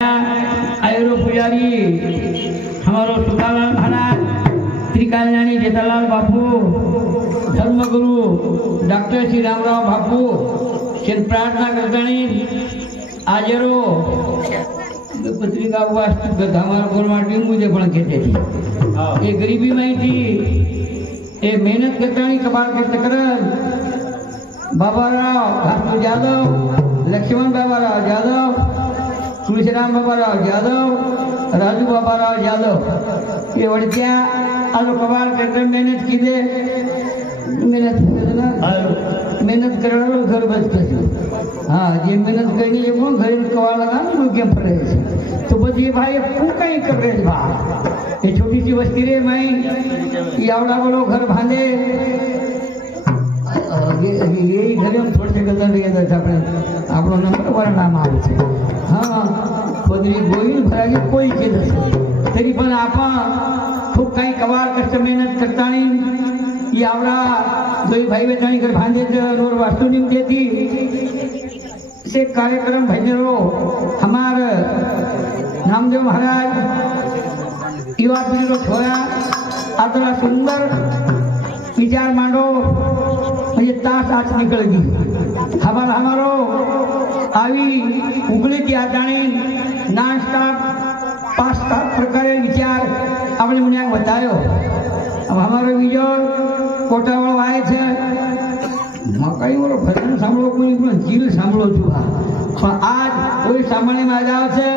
आयुरो पुजारी हमारो सुखालाल महाराज, त्रिकालज्ञानी जेठालाल बापू, धर्मगुरु डॉक्टर श्री रामराव बापू शेर प्रार्थना करतानी आजरो पत्रिका वास्तु हमारा गोरमाटी मुझे पण कहते थी ये गरीबी में थी ये मेहनत करतानी कबाड़ के तकरन बाबाराव भास्कर यादव, लक्ष्मण बाबाराव यादव, तुलसीराम बाबाराव यादव, राजू बाबाराव यादव ये वड़क्या आलो कबाड़ करके मेहनत की दे मेहनत करना घर बच के हाँ ये मेहनत करनी है वो घर कबाड़ लगा ना क्या पड़े तो बस ये भाई तू कहीं कर रहे बा ये छोटी सी बस्ती रे मैं यावड़ा बोलो घर भांगे यही घर में थोड़े से गलत रही है अपने आपनो नंबर वाला नाम आवे छे हाँ कोदरी गोई भरागी कोई के दस तरी पण आपा खूब काही कबाड़ कष्ट मेहनत करता नहीं ये आवड़ा दोई भाई बेटानी घर भांजे रोड वास्तु निम देती से कार्यक्रम भजनो हमार नामदेव महाराज युवा पीढ़ी को छोया आतला सुंदर विचार मांडो म्हणजे तास आज निकल गई हमारो आवी उगली की आदाणी नॉन स्टॉप 5-7 प्रकारे विचार આપણે મને બતાવ્યો अब हमारो બીજો કોટાવાળો આવે છે મકાઈ વાળો ભજન સાંભળો કોઈ પણ જીલ સાંભળો છું પણ આજ કોઈ સાંભળને માં આવે છે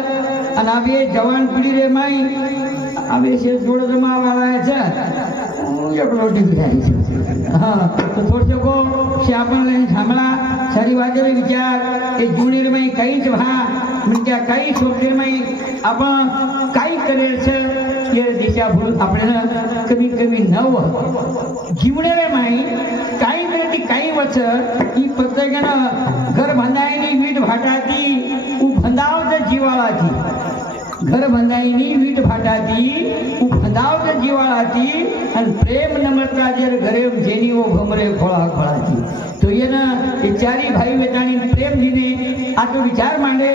અને આ બે જવાન પીઢી રે માઈ આ બે છે જોડે જમા આવે છે એકલો ટીવી થાય છે હા તો થોડો को श्यापन लेने सामला सारी बातें विचार ये जूनियर में कई जहाँ म्हणजे काही सोपे में आपण काही करेल छे ये दिशा भूल आपल्याला कमी कमी नव जीवणारे माई काही करती काही वचर ही प्रत्येकानं घर बांधायनी वीट भाटाती उ भंडाव तर जीवाळाती घर बांधायनी वीट भाटाती उ भंडाव तर जीवाळाती आणि प्रेम नम्रता जर घरे जेनी वो भमरे खोळा खोळाती तो ये ना ये चारी भाई बेटानी प्रेम दीने आ तो विचार मांडे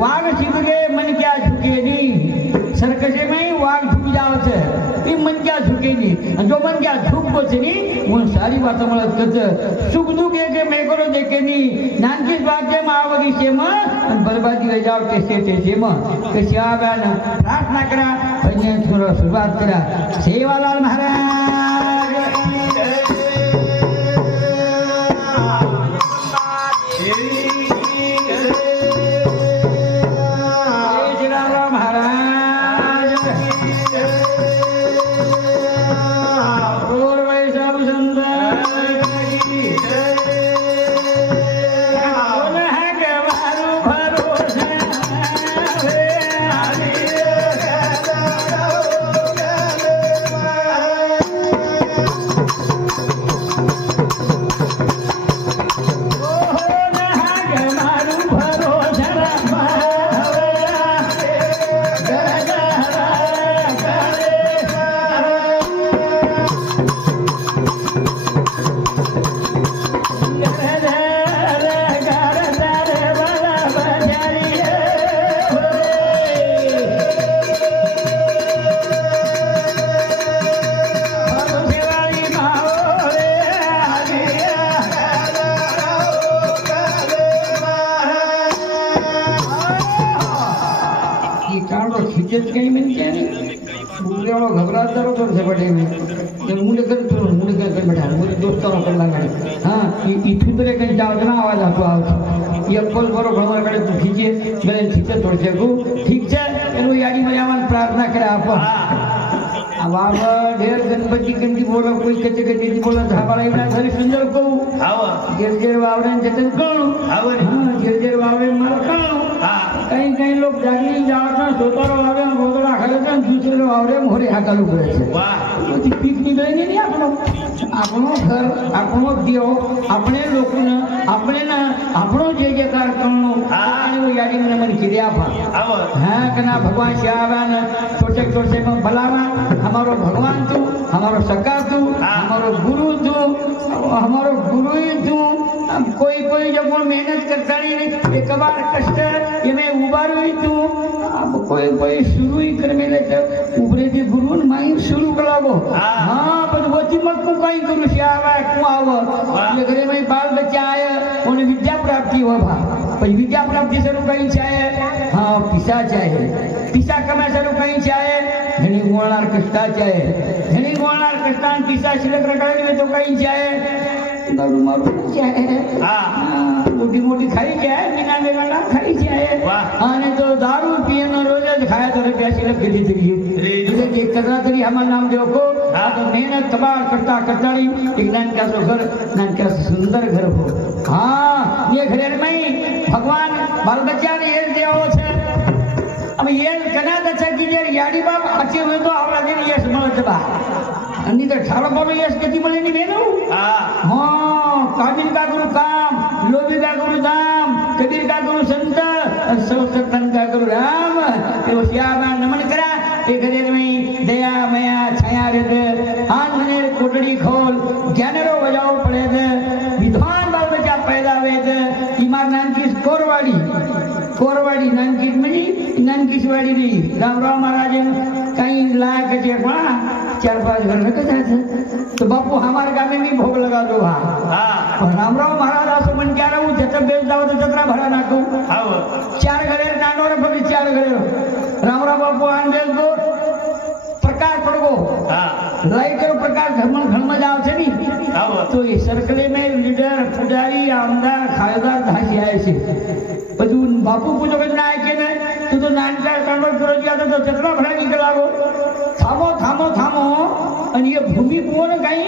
वाघ सीधे मन क्या झुके नहीं सरकसे में वाघ झुक जाओ छे ये मन क्या झुके नहीं जो मन क्या झुक को छे नहीं वो सारी बात मला कच सुख दुख एक मैं करो देखे नहीं नानकीस बात जे मावगी से म बर्बादी रह जाओ कैसे कैसे म कैसे आवे ना प्रार्थना करा भजन शुरुआत करा सेवालाल महाराज ठीक है यादी में प्रार्थना करे आप ढेर गणपति कंदी बोला कोई कच्चे कच्चे बोला धाबाला इतना सारी सुंदर को घेर घेर वावरे जतन करू घेर घेर वावरे मर करू कहीं कहीं लोग जागी जावता सोतारो वावरे गोदड़ा खरे छे दूसरे वावरे मोरे हाकालू करे छे तो पीक निकळे नहीं आपनो आपनो घर आपनो देव अपने लोकोने अपने ना आपनो जे जे कार करनो आणि वो यादी में मन किदे आपा हां कना भगवान श्यावान छोटे छोटे को भलावा हमारो भगवान तू हमारो सका तू हमारो गुरु तू ही तू कोई कोई जब मेहनत करता नहीं ये कबाड़ कष्ट ये मैं उबारू ही तू अब कोई शुरू ही कर मेले तो उभरे थे गुरु माई शुरू करावो हाँ पर वो मत को कहीं करू श्यावा कुआव ये घरे में बाल बच्चा आए उन्हें विद्या प्राप्ति हो भा पर विद्या प्राप्ति से कहीं चाहे हाँ पिसा चाहे पिसा कमा से कहीं चाहे घणी गोणार कष्टा चाहे घणी गोणार कष्टा पिसा शिल्लक रखाने में तो कहीं चाहे दारू मारू चाहे मोटी मोटी खाई चाहे बिना मेरा खाई चाहे અને તો દારૂ પીએનો રોજ જ ખાય તો રૂપિયા લગ ગઈ થઈ ગયું કે કદરા તરી હમાર નામ દેખો આ તો મહેનત કબાડ કરતા કરતાળી જ્ઞાન का तो घर ज्ञान का सुंदर घर हो हाँ ये घरे में भगवान बाल बच्चा ने ये देवो छे अब ये कना दचा की जे याडी बाप आचे में तो आवला जे यश મળે છે બા अन्नी तो ठाड़ो बाबा यश कति મળે ની બેનો हाँ काबिल का गुरु काम लोभी का गुरु दाम कबीर का गुरु संत सत्संग का गुरु राम तो श्यामा नमन करा एक घरे में दया मया छाया रे आंधने कोटड़ी खोल ज्ञानरो बजाओ पड़े दे विद्वान बाल बच्चा पैदा हुए दे इमार नानकी कोरवाड़ी नानकी में नानकी वाड़ी री राम महाराज कहीं लायक के चार पांच घर में कजा तो बापू हमारे गाँव में भी भोग लगा दो रामराव महाराज असं मन क्या रहू जत बेच जाओ तो जत्रा भरा नाटू चार घरे नानो रे फक्त चार घरे रामराव बापू आन बेच दो प्रकार पड़गो लाइट करो प्रकार घर में जाओ छे नी तो ये सर्कले में लीडर पुजारी आमदार खायदार धासी आए छे બધું બાપુ પૂછો કે ના કે ને તું તો નાનકા કાંડો કરો ગયા તો જતરા ભરા નીકળાવો થામો થામો થામો અને એ ભૂમિ કોણ કઈ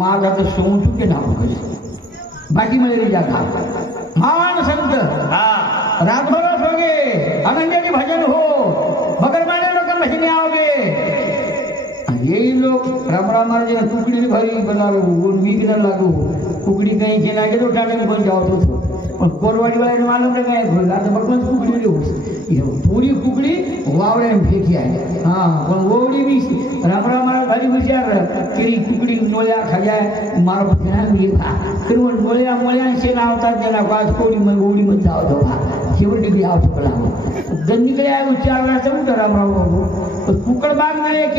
મારા તો શું છું કે ના કરે બાકી મને રહી જાતા महान संत रातभर सोगे आनंदाची भजन हो मगरमाने लोक भजन आओगे यही लोग रामराव महाराज कुकड़ी भरी बना लो वीक न लागू कुकड़ी कहीं के ना के तो टाले में बन जाओ तो कोरवाड़ी वाले ने मालूम है मैं भूला तो बकवास कुकड़ी ये पूरी कुकड़ी वावड़े में फेंकी आई हाँ पण वोड़ी भी रामराव महाराज भारी होशियार केरी कुकड़ी नोया खा जाए मारो पछना ये फिर वो नोया से ना होता जना पास कोड़ी में वोड़ी में जाओ तो शेवटी भी आओ तो पड़ा गन निकले आए 4 वर्ष से उतर रामराव बाबू तो कुकड़ बाग में एक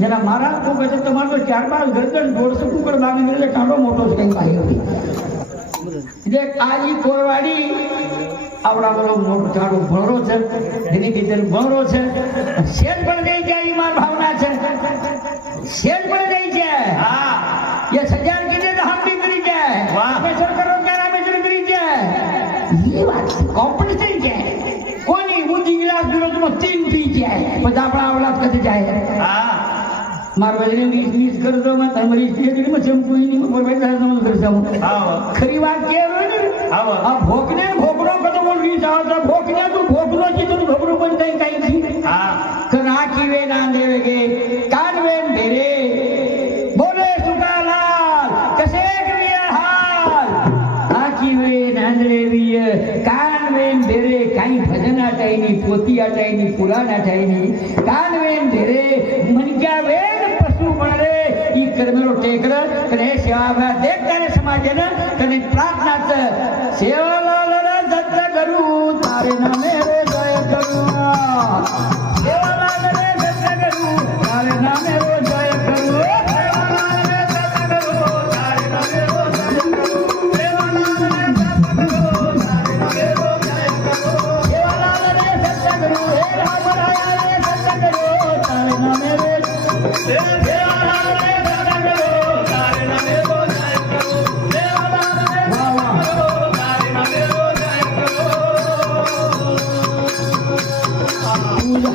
जना महाराज को कहते तुम्हारे तो 4-5 गर्दन जोड़ से कुकड़ बाग में मिले कांडो मोटो से कहीं आई होती देख आज ही कोरवाड़ी आवड़ा बोलो मोटो चाड़ो भणरो छे एनी भीतर भणरो छे शेर पण गई जाई मार भावना छे शेर पण गई छे हां ये सजार की दे तो हम भी करी जाए मैं सरकारों के नाम में करी जाए ये बात कंपटीशन के कोनी बुद्धि गिलास विरोध में 3 पी जाए पर आपड़ा औलाद कते जाए हां मार बजने नीच कर दो मैं तुम्हारी स्टेज में चमकोई नहीं पर मैं समझ कर जाऊं हां खरी बात के हां अब भोकने भोकरो को तो बोल रही जाओ तो भोकने तो भोकरो जी तो भोकरो बन गई कहीं थी हां कना की वे ना देवेगे कान वे मेरे बोले सुकालाल कसे क्रिया हाल आकी वे नांदरे विय कान वे मेरे कहीं भजन आटाई नहीं पोती आटाई नहीं पुराण आटाई नहीं कान वे मेरे मन क्या वे बणरे ई कर्मेरो टेकर कने सेवा देख तारे समाजे न कने प्रार्थना त सेवालाल रे दत्त करू तारे नामे रे जय करू सेवालाल रे दत्त करू तारे नामे रे जय करू सेवालाल रे दत्त करू तारे नामे रे जय करू सेवालाल रे दत्त करू तारे नामे रे जय करू सेवालाल रे दत्त करू हे राम राया रे दत्त करू तारे नामे रे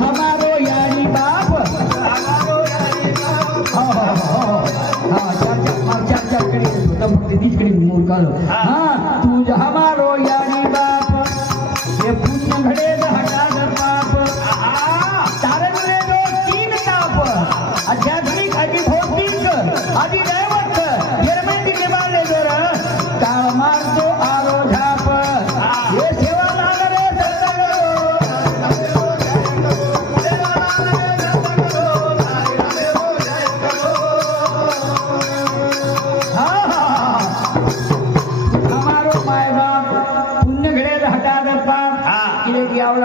हमारो यारी बाप हाँ तू हमारो यारी बाप ये पुण्य घड़े हटा दर पाप तारे मिले दो 3 ताप आध्यात्मिक आदि भौतिक आदि दैवत निर्मेंदी के बाले जर काल मार दो आरो झाप ये सेवा लाल रे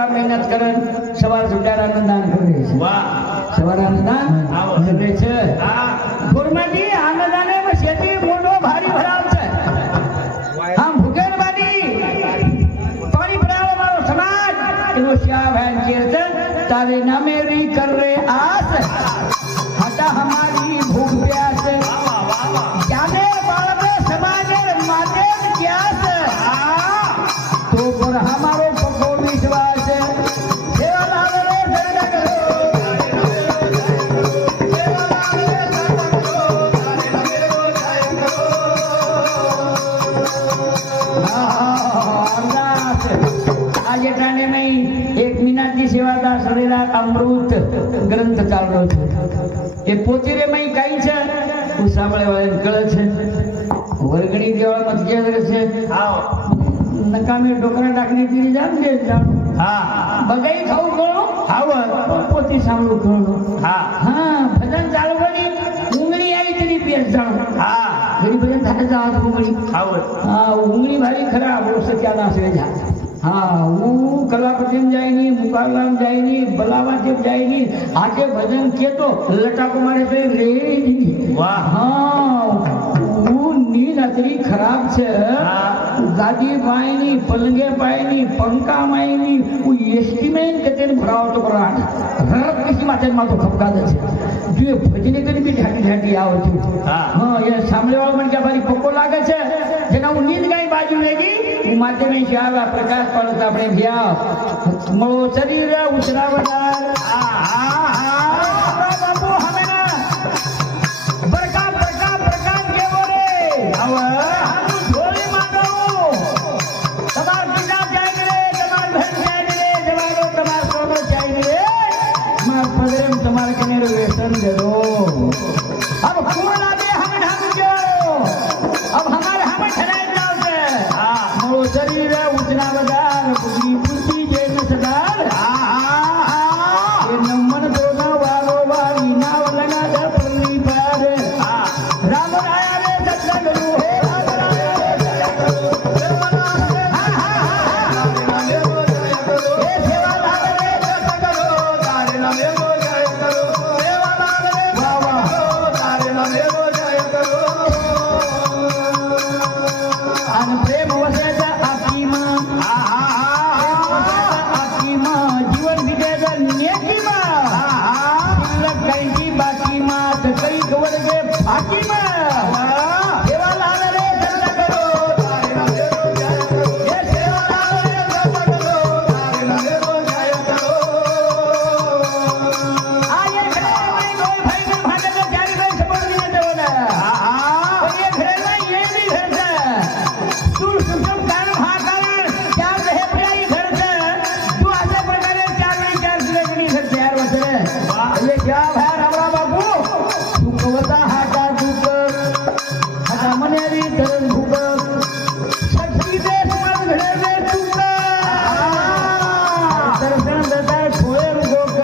એવા મહેનત કરે સવાર સુધારાનું દાન કરે છે. વાહ સવારાનું દાન કરે છે. ગુરમાંથી આનંદાને શેતી મોટો ભારી ભરાવ છે. આમ ભૂગેરમાંથી પાણી ભરાવો મારો સમાજ એનો શ્યા ભાઈ કે છે તારે નામે રી કર રે આસ હટા હમારી ભૂખ પ્યાસ જાને બાળક સમાજે માતે ક્યાસ તો પર હમારો પકો વિશ્વાસ સેવાલાલ રે ધંધા કરો આજે ટાણે નહીં એક મીનાજી સેવાદાર શરીરા અમૃત ગ્રંથ ચાલતો છે એ પોતે રે મય કઈ છે હું સાંભળે વાળા કળે છે વર્ગણી દેવા મત કે છે નકામે ડોકરા ડાકની તીરી જામ દે જામ બગાઈ ખાવું કોણ પોતે સાંભળું કોણ ભજન ચાલવાની ઉંગળી આવી તેની પેટ જાણો ઘણી ભજન થાય જાત ઉંગળી ઉંગળી ભારી ખરાબ સત્યાનાશ વેજા હું કલાપતિમ જાય નહીં મુકાબલામ જાય નહીં બલાવાચેપ જાય નહીં આજે ભજન કેતો લટાકો મારે તો રેડી હું નીંદ અત્રી ખરાબ છે ગાદી પાયની પલંગે પાયની પંખા માયની હું એસ્ટિમેટ કે તેને ભરાવો તો કરાટ રપ કિસી માથે માથો ખપકાદે છે જો ભજને કરી બી ઢાટી ઢાટી આવે છે એ સાંભળે વાળો મને કે ભારી પક્કો લાગે છે જેના હું નીંદ કઈ બાજુ લેગી હું માથે નહીં છે આવ્યા પ્રકાશ પડત આપણે ગયા મળો શરીર ઉતરાવદાર બાપુ હમે ના બરકા બરકા બરકા કેવો રે હવે ઢોલી મારો તમાર પિતા જાય રે તમાર બહેન જાય રે જવાનો તમાર સોનો જાય રે માર પગરેમ તમાર કનેરો વ્યસન દેરો अब कौन आगे हमें ढाक जो अब हमारे हमें ठहराए जाओ से मोरो शरीर उतना बदार पुरी पुरी जैन सदार ये नमन दोना वालो वाली ना लगा दे पुरी पार राम आया रे सत्ता गुरु हो राम आया रे सत्ता गुरु ये सेवा लाल रे सत्ता गुरु तारे नामे हो जाए करो सेवा लाल रे बाबा प्रेम वसेचा आपकी मां जीवन बीतेचा नेकी मां शिल्लक काही बाकी मां तर काही कवर गे फाकी मां सेवालाल रे धंदा करो तारे नामे रो जाय करो ये सेवालाल रे धंदा करो तारे नामे रो जाय करो आये घरे में कोई भाई ने भागे तो जारी में सपोर्ट नहीं देवना ये घरे में ये भी घर से दूर सुसम कारण कारण चार रहे प्याई घर से तू ऐसे प्रकारे चार लगनी घर से यार वसरे ये क्या है रावरा बाबू तू कवता हाटा दुख हाटा मनेरी धरण भूक शक्ति दे समाज घरे में तुक दर्शन देता है छोड़े गोक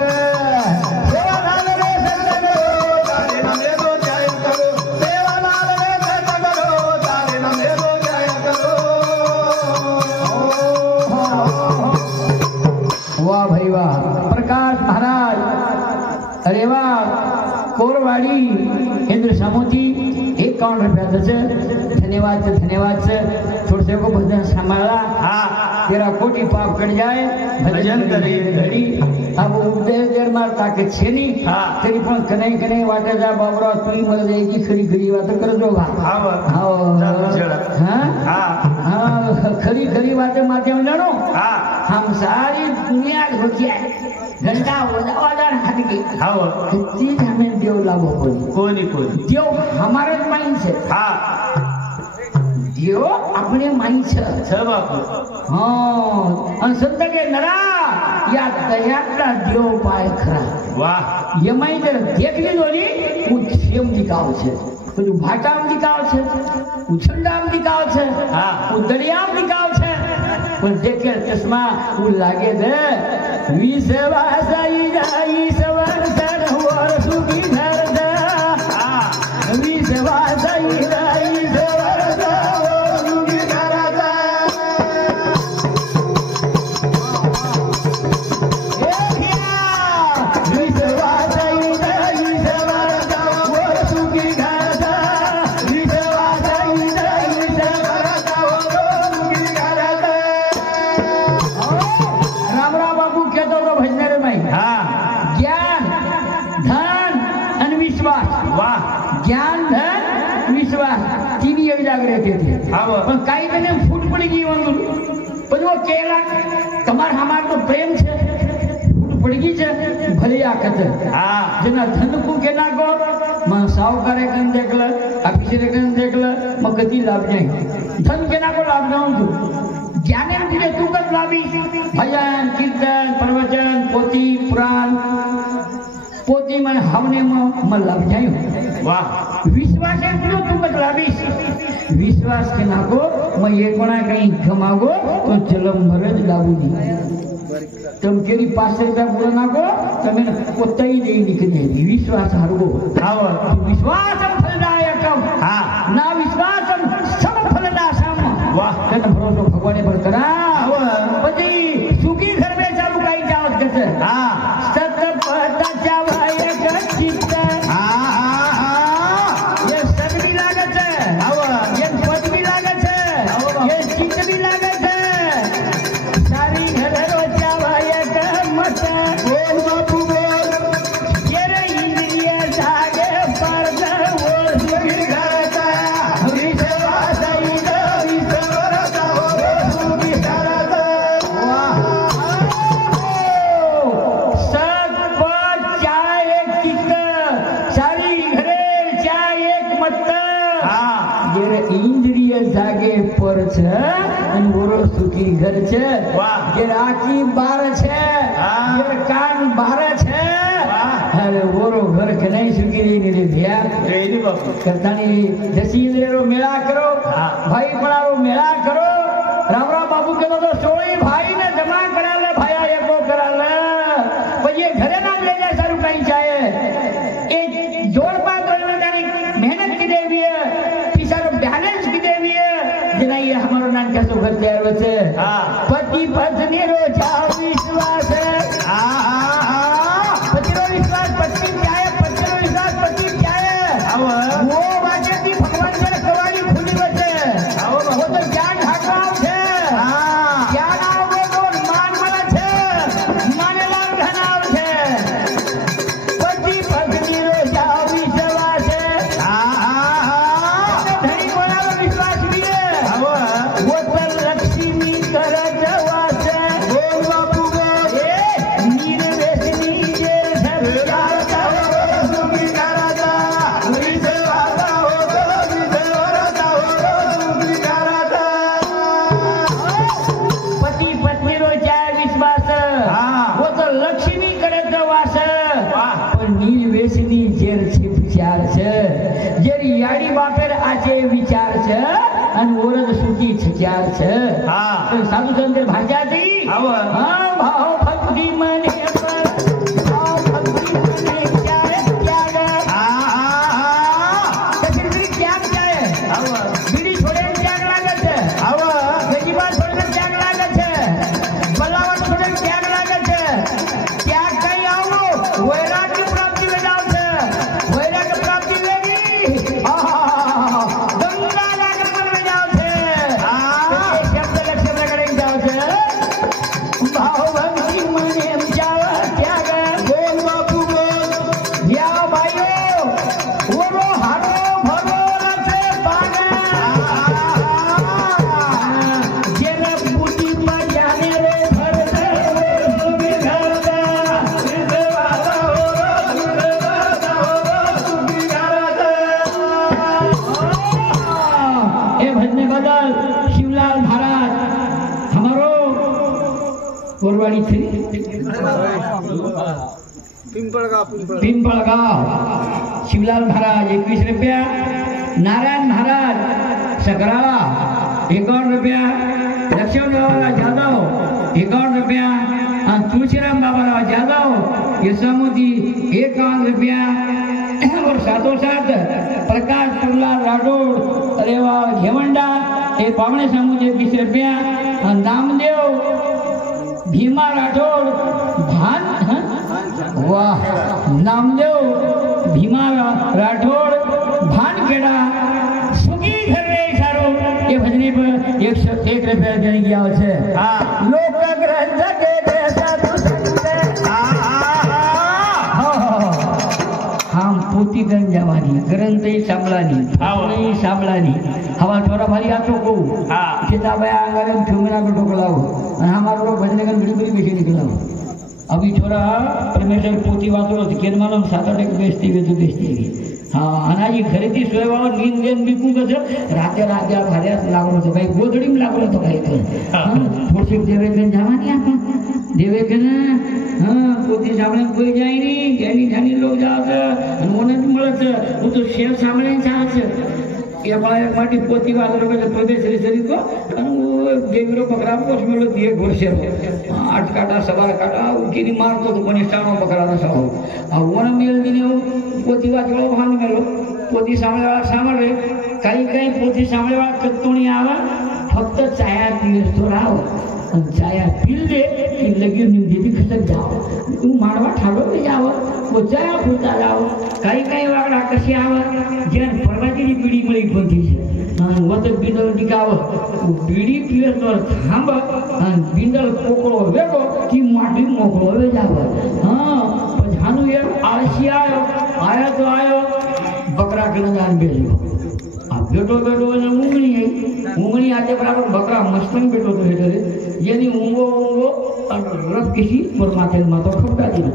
सेवालाल रे धंधा करो तारे नामे रो जाय करो सेवालाल रे धंधा करो तारे नामे रो जाय करो वाह भाई वाह प्रकाश महाराज अरे वाह कोरवाड़ी इंद्र सामोती 51 रुपया दे धन्यवाद से छोड़ से को भजन संभाला तेरा कोटि पाप कट जाए भजन करे घड़ी अब देर मारता के छेनी तेरी पण कने कने वाटे जा बाबरा तू मर जाएगी खरी खरी बात कर दो खरी खरी बातें माध्यम जानो हम सारी दुनिया घोटिया घंटा ऑर्डर हाथ की चीज हमें देव लागो कोई देव हमारे माइंड से देव अपने माइंड से संत के नरा या दयाला देव पाय खरा वाह ये माइंड देख लीधो नी હું સેમ દીકાવ છે પેલું ભાટામ દીકાવ છે ઉછંડામ દીકાવ છે દરિયામ દીકાવ છે પણ દેખે ચશ્મા હું લાગે છે વિશ્વાસાઈ જાય સવાર સર હોર સુખી ધરદા વિશ્વાસાઈ જાય સવાર સર હોર સુખી ધરદા आकत जना धन को के नाको मग सावकारे कन देखलं ऑफिसर कन देखलं मग कधी लाभ नाही धन के नाको लाभ जाऊन तू ज्ञाने तुझे तू कब लाभी भजन कीर्तन प्रवचन पोथी पुराण पोथी मन हमने मन लाभ जायो वाह विश्वास है तुझे तू कब लाभीस विश्वास के नाको मैं ये कोणा कहीं गमागो तो जलम मरज लाभूनी तुम केरी 500 रुपया पूरा नाको तमें कोताई नहीं निकले विश्वास हरगो विश्वासम फलदायकम ना विश्वासम सम फलदासम वाह तन भरोसा भगवाने पर करा पति सुखी घर में चालू काही जावत कसे सत पदाच्या वायक चित्त ये सत भी लागत है ये पद भी लागत है ये चित्त भी लागत है सारी घर रोच्या वायक मत बोल बापू बोल ये रे इंद्रिय जागे पड़द वो सुखी घर का विश्वास इंद्रिय जागे पर छे અને ઓરો સુખી ઘર છે જે આખી બાર છે જે કાન બાર છે અરે ઓરો ઘર કે નહીં સુખી ની ધ્યા રેડી બાપુ કરતાની જસી ઇન્દ્રિયરો મેળા કરો ભાઈ પડારો મેળા કરો રામ રામ બાપુ કે તો સોળી ભાઈ ને જમા કરાલે ભાયા એકો કરાલે પછી ઘરે ના લઈ જાય સારું કઈ ચાહે એ જોર પા કરીને તારી મહેનત की देवी है पिसारो बैलेंस की देवी है जना ये हमारो नाम कैसे घर तैयार होते पति पत्नी रो जाओ विश्वास है पति रो विश्वास पत्नी क्या है पति रो विश्वास पति क्या है वो बाजे थी भगवान से कवाड़ी खुली बचे वो तो ज्ञान ढाकाव है ज्ञान आवो तो मान मना छे मानेला धनाव छे पति पत्नी रो जाओ विश्वास है विचार छे અને ઓરજ સુખી ચાર છે સાધુ સંત ભાષા થી ભાવ ભક્તિ મને पिंपळगाव शिवलाल महाराज 21 रुपया नारायण महाराज सकराला 51 रुपया लक्ष्मणराव जाधव 51 रुपया तुलसीराम बाबाराव जाधव यशोमती 51 रुपया और साथों साथ प्रकाश प्रहलाद राठौड़ रेवा घेवंडा ये पावणे सामूजे 20 रुपया नामदेव भीमा राठौड़ भान वाह नामदेव भीमा राठौड़ भानखेड़ा सुखी घर में सारो ये भजने पर 101 रुपया देने की आवश्यक है लोक ग्रंथ के देसा हम पोती गंज जवानी ग्रंथ ही सांभळानी ही सांभळानी हवा थोड़ा भारी आतो को किताब आंगन ठुमना को टोकलाओ हमारो लोग भजने का बड़ी बड़ी बेची निकलाओ अभी छोरा परमेश्वर पोती वाचलो केरमाला 7-8 बेसती हा आणि आजी खरेदी सोयवावर नींद घेऊन बिकू कसं रात्या भाऱ्यास लागलो होतो काही गोधडीम लागलो होतो काही थोडसे देवेकन जावानी आपण देवेकन पोती सामने कोई जायनी ज्ञानी ध्यानी लोक जायचं आणि म्हणत મળत હું તો શેર સાંભળે છે એ મારા માટી પોતી વાદરો કે પ્રદેશ સરી કો અને દેવીરો બકરા પોસ મેળો દીએ ઘોરશે 8 કાટા 12 કાટા ઉકીની મારતો તો કોની સામો બકરાનો સાવ આ વણ મેલ દીને પોતી વાદરો ભાન મેલો પોતી સાંભળવા સાંભળે કઈ પોતી સાંભળવા કત્તોણી આવે ફક્ત ચાયા પીર તો રાવ ચાયા પીલ દે કે લગી નિંદી ખતમ જાવ તું મારવા ઠાડો લઈ જાવ પોચાયા ફૂટા જાવ કઈ વાગડા કશી આવે જેન ફરવાજીની પીડી મળી પહોંચી છે અને વત બિંદલ ટીકાવ પીડી પીવે તો થાંબ અને બિંદલ કોકળો વેગો કી માટી મોકળો વે જાવ પછાનું એક આળસી આયો તો આયો બકરા કનદાન બેલ્યો આ બેટો અને ઊંઘણી આજે બરાબર બકરા મસ્તંગ બેટો તો એટલે જેની ઊંઘો અને રફ કીધી પરમાથે માતો ખપડાતી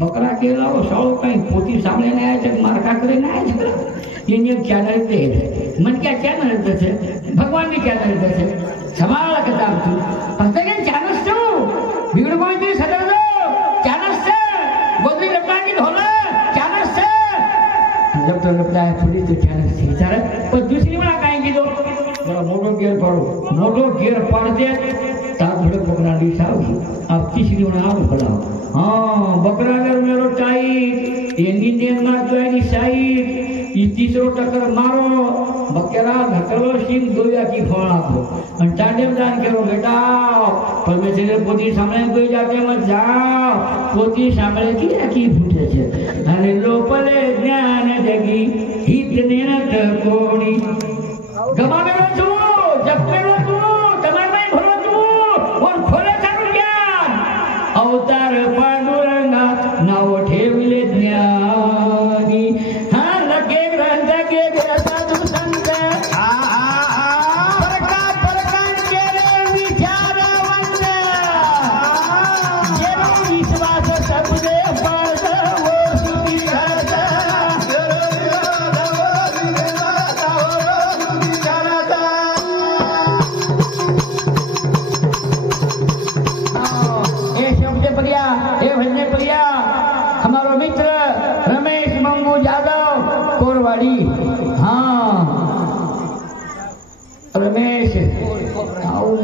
બકરા કે લાવો સાળો કઈ પોતી સાંભળે ને આવ્યા છે મારકા કરીને આવ્યા છે એની એક ચેનલ દે મને ક્યાં ચેનલ થશે ભગવાનની ચેનલ થશે સવાલ કદાચ તું ફક્ત કે ચેનલ છું બીગડ કોઈ સદર દો ચેનલ છે ગોદરી લપડાની ઢોલે ચેનલ છે જબ તો લપડાય થોડી તો ચેનલ છે તારે પણ દૂસરી માં કાઈ કીધો બરા મોટો ગેર પાડ દે તાર થોડે બકરા ડી સાવ આપ तीसरी में आव भला हां बकरा ने मेरो टाइट एनी देन में जोईनी साइड ई तीसरो टक्कर मारो बकरा धकलो सिंह दोया की फळ आपो आणि टांडेम दान करो बेटा परमेश्वर पोती सामने कोई जाके मत जाओ पोती सामने की आखी फूटे छे અને લોપલે જ્ઞાન જગી હિત નેનત કોણી ગમાવેલો છું જપેલો છું તમારે ભરો છું ઓર ખોલે તારું જ્ઞાન अवतार पांडुरंगा नाव ठेवले ज्ञानी हा लगे ग्रंथ के साधु संत प्रकार केले विचारवंत जेणे विश्वास सबदे पळत वो सुधी घरत हमारो मित्र रमेश मंगू यादव कोरवाड़ी हाँ रमेश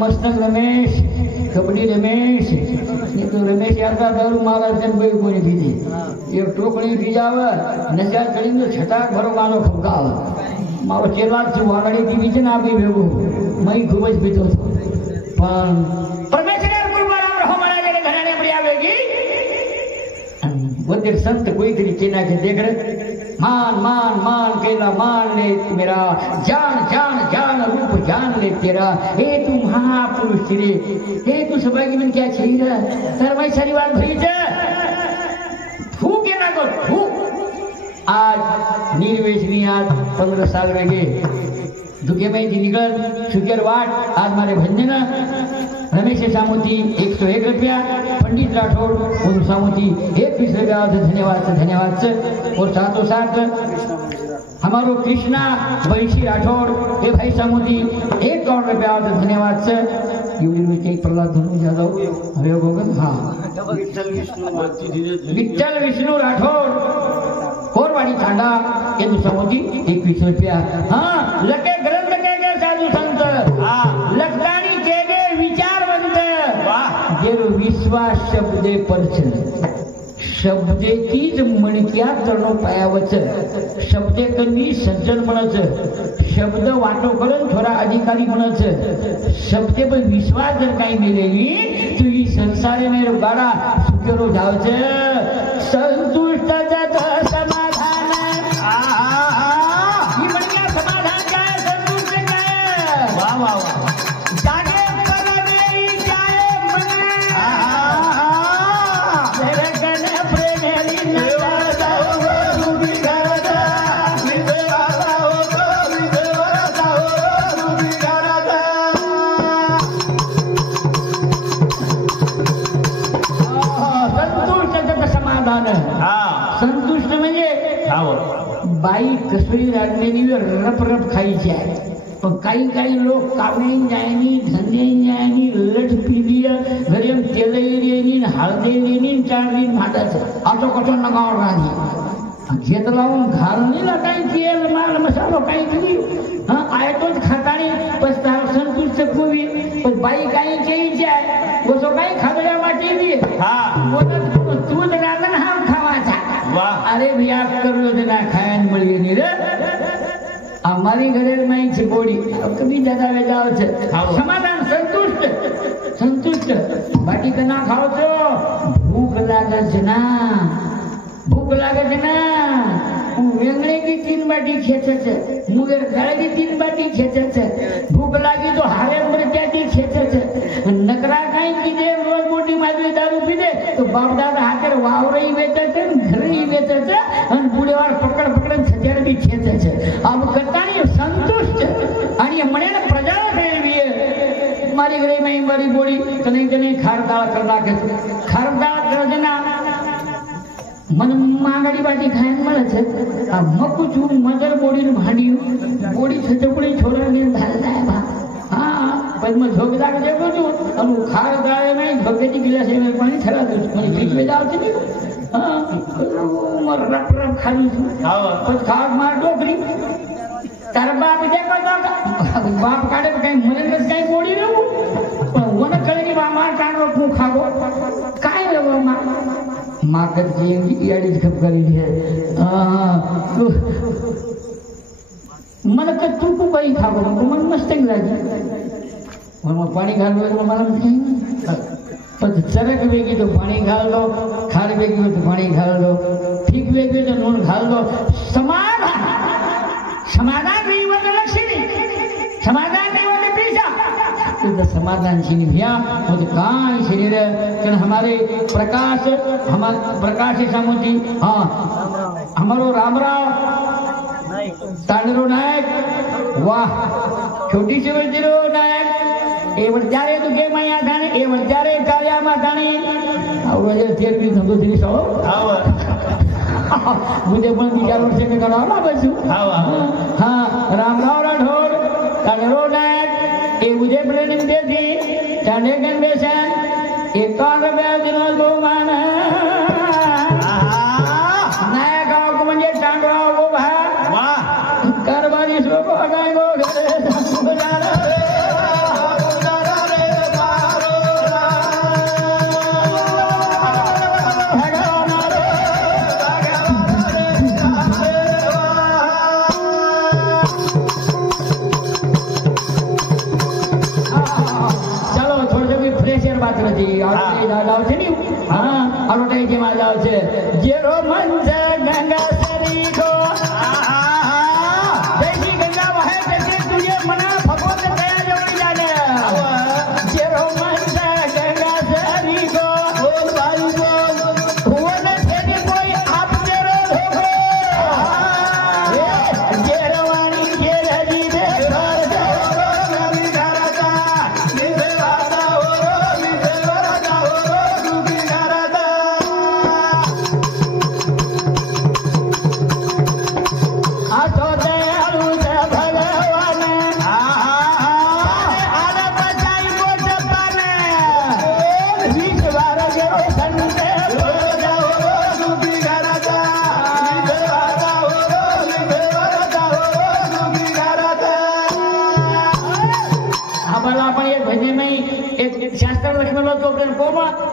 मस्तक रमेश कबड्डी रमेश ये तो रमेश यार दारू महाराज ने कोई पीधी ये टोकड़ी पी जाव नशा चढ़ी तो छटाक भरो मानो खपकाव मारो चेला वागड़ी की बीच ना आपी भेगो मई खूब ज पीतो पण परमेश्वर वंदे संत कोई तेरी चेना के देख रहे मान मान मान केला मान ले मेरा जान जान जान रूप जान ले तेरा हे तू महापुरुष तेरे हे तू सभागी मन क्या चाहिए सर्वाई सारी बात भरी जा फूक के ना को फूक आज निर्वेशनी आज 15 साल वेगे दुखे में जी निकल शुगर वाट आज मारे भंजन रमेश सामोती 101 रुपया पंडित राठौड़ और सामोती 21 रुपया धन्यवाद और साथों साथ हमारो कृष्णा वंशी राठौड़ ये भाई सामोती 1 करोड़ रुपया धन्यवाद एक प्रहलाद धनु जादव हाँ विठ्ठल विष्णु राठौड़ कोरवाड़ी तांडा ये सामोती 21 रुपया हाँ लगे ग्रंथ के साधु संत लखदानी के विचारवंत विश्वास शब्दे पर शब्दे तीज मणक्या तरणो पायावच शब्दे कनी सज्जन म्हणच शब्द वाटो करून थोडा अधिकारी म्हणच शब्दे पर विश्वास जर काही मिलेली तो ही संसारे में गाडा सुकेरो जावच संतुष्ट जग समाधान ही मणक्या समाधान काय संतुष्ट काय वाह वाह वाह बाई कसोई रांधलेली रप रप खाई जाए पण काही लोक कामे जायनी धंदे जायनी लठ पीली घरी तेल लेनी हळदे लेनी चारली माटाचं आटो कटो नगावर राहणी घेत लावून घालून ना काही तेल माल मसालो काही केली हा आयतोच खातानी पस्ताव संतुष्ट पूवी पण बाई काही केली आहे वो काही खाबड्या वाटी बी हा बोलत तू राजन हा खावाचा वाह अरे भैया कर लो ना खायन मળી ની रे हमारी घरेर में छे बोड़ी कभी ज्यादा वे जाओ छे समाधान संतुष्ट बाटी का ना खाओ तो भूख लागे छे ना वेंगड़े की 3 बाटी खेचे छे मुगेर गाय की 3 बाटी खेचे छे भूख लागी तो हारे मरचा की खेचे छे नकरा काई कीधे रोज मोटी माजरी दारू पीदे तो बाप दादा हाथेर वावरई वेचे छे घरई वेचे छे अन बुडेवार पकड़ छतेर बी खेचे छे अब करतानी संतुष्ट आणि मने प्रजा करेली मारी घरे में मारी बोड़ी कने खारदाळ कर नाखे खारदाळ करजना मन मागड़ी बाटी खायन मळे छे आ मकुचू मजर बोड़ी बोड़ी छचपड़ी छोरा ने धालता बा हां पद में झोक जाग देखो छु अनु खार दाळे में भगती गिलास में पानी छरा दो મને પીठ में जाव छे हां मर रप खाली हां पद खाग मार डोकरी तार बाप देखो तो बाप काढे काही मनेच काही बोड़ी रहू पण वन कळली बा मार टांगो पू खागो काय रे मा माकत की याडी खप करी है मन का तू को बाई खागो मन मस्त लागी और पानी घाल दो मला पण चरक वेगी तो पानी घाल दो खार वेगी तो पानी घाल दो ठीक वेगी तो नून घाल दो समाधान नहीं होता लक्ष्मी समाधान नहीं होता पीछा तो समाधान छीनी भैया मुझे काई शरीर चल हमारे प्रकाश सामूजी हाँ हमारो रामराव तांडरो नायक वाह छोटी सी वर्जीरो नायक ए वर्जारे तो के माया गाने ए वर्जारे कार्या मा गाने और वजह तेर भी धंधो थी सो मुझे पण विचार वर्ष में करावा ना बसू हाँ रामराव राठौर तांडरो नायक ए मुझे प्रेरणा देती चांडे गन बेसन एक और बेल दिनों को माना नया गाँव को म्हणजे चांडवा वो भा वाह करवारी सो को गाय को गुजारा जेरो मंच गंगा सरी को देखी गंगा वह जैसे तुझे मना भगवत दया जोड़ी जाने जेरो मंच गंगा सरी को बोल भाई बोल वो न तेरी कोई आप जेरो धोखो जेरो वाणी जेर हरी दे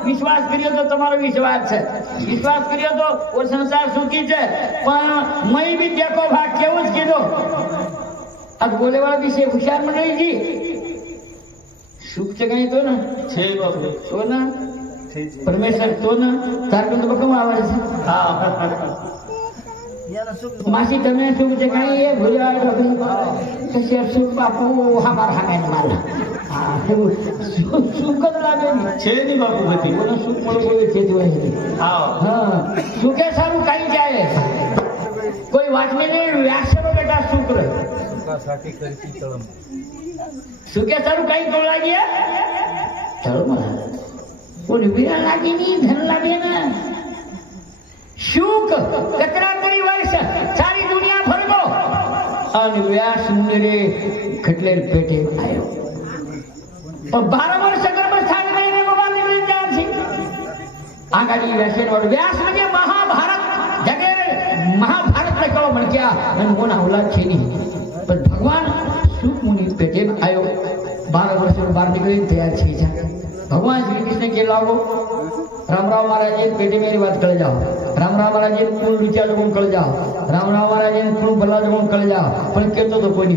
विश्वास करियो तो तुम्हारो विश्वास है विश्वास करियो तो वो संसार सुखी है पण मई भी देखो भाग केवुं ज कीधो अब बोले वाला भी से होशियार मंडळी जी सुख च काही तो ना छे बाबू तो ना परमेश्वर तो ना तार पण बकम आवाज है हां मासी तमे सुख च काही है भुलिया कसे सुख बापू हमार हाने माला सुख लागे छे नी बापू गति बोलो सुख मळ बोले छे तो है हां सुखे सारू काही जाए कोई वाचमे ने व्यासरो बेटा सुख रे सुखासाठी करती तळम सुखे सारू काही तो लागे तळम कोणी बिना लागे नी धन लागे ना सुख कतरा करी वर्ष सारी दुनिया ભગવાન વ્યાસ મુનિરે ખટલેર પેટે આવ્યો પણ 12 વર્ષ ગર્ભસ્થાન રહીને ભગવાન નીકળી ગયા છે આગાડી વ્યાસેન વાળો વ્યાસ म्हणजे મહાભારત જગે મહાભારત ને કહો મણ ક્યાં અને મોના ઓલાદ છે નહીં પણ ભગવાન સુખ મુનિ પેટે આવ્યો 12 વર્ષ બહાર નીકળીને તૈયાર છે भगवान श्री कृष्ण के लागो रामराव महाराज पेटे मेरी बात कर जाओ रामराव महाराज कुल रुचिया लोगों कर जाओ रामराव महाराज कुल बल्ला लोगों कर जाओ पण कहतो तो कोणी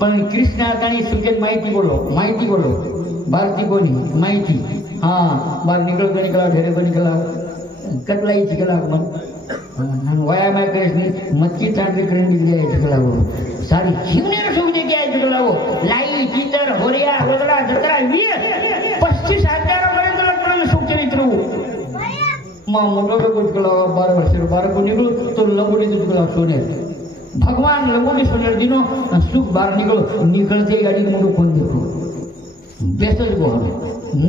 पण कृष्ण आतानी सुकेत माहिती बोलो भारती कोणी माहिती हाँ बार निकला ढेरे को निकला कटलाई चिकला मन वया मैं कृष्ण मच्छी चाटली करंडी जाए चिकला वो सारी जीवने सुख दे गया चिकला वो लाई चीतर होरिया वगड़ा जतरा 25,000 सुख चरित्र मां मोटो को चिकला 12 वर्ष 12 को निकलो तो लंगोटी तो चिकला सोने भगवान लंगोटी सोने दिनो सुख बाहर निकलते गाड़ी को मोटो कोण देखो बेसज को